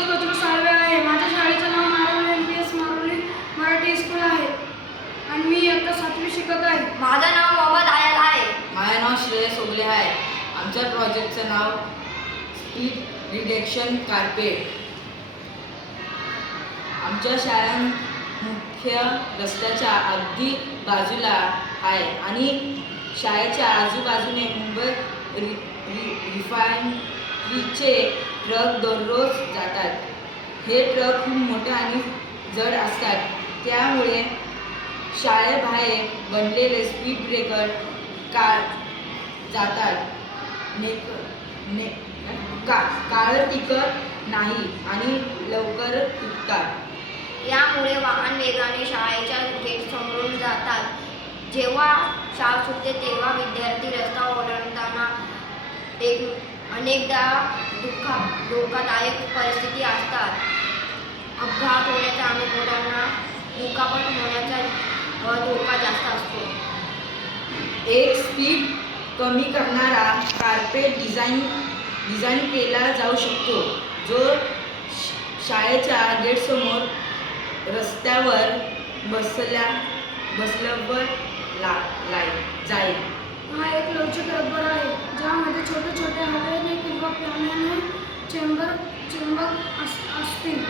विनोद कचरू साळवे आहे. माझ्या शाळेचं नाव मारोली MPS मारोली मराठी स्कूल आहे आणि मी इयत्ता 7वी शिकत आहे. माझं नाव मोहम्मद आयल आहे. माझं नाव श्रेयस ओगले आहे. आमच्या प्रोजेक्टचं नाव स्पीड रिडक्शन कार्पेट. आमच्या शाळा मुख्य रस्त्याच्या अगदी बाजूला आहे आणि शाळेच्या आजूबाजूने मुंबई रिफायनरीचे ट्रक दररोज जातात. हे ट्रक खूप मोठे आणि जड असतात. त्यामुळे शाळेबाहेर बनलेले स्पीड ब्रेकर जातात. काळ टिकत नाही आणि लवकर तुटतात. यामुळे वाहन वेगाने शाळेच्या गेटसमोरून जातात. जेव्हा शाळा सुटते तेव्हा विद्यार्थी रस्ता ओलांडताना अनेकदा धोकादायक परिस्थिती असतात. अपघात होण्याचा आणि मुलांना दुखापत होण्याचा धोका जास्त असतो. एक स्पीड कमी करणारा कार्पेट डिझाईन केला जाऊ शकतो, जो शाळेच्या गेटसमोर रस्त्यावर बसवला जाईल. हा एक लवचिक रबर आहे ज्यामध्ये छोटे छोटे हवेने किंवा पाण्याने चेंबर असतील.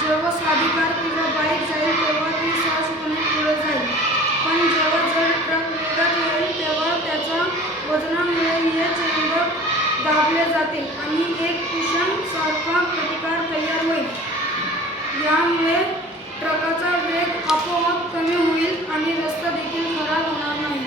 जेव्हा साधी कार किंवा बाईक जाईल तेव्हा ती सहजपणे पुढे जाईल, पण जेव्हा जड ट्रक वेगात येईल तेव्हा त्याच्या वजनामुळे हे चेंबर दाबले जाते आणि एक कुशन सारखा प्रतिकार तयार होईल. यामुळे ट्रकाचा वेग आपोआप कमी होईल आणि रस्ता देखील खराब होणार नाही.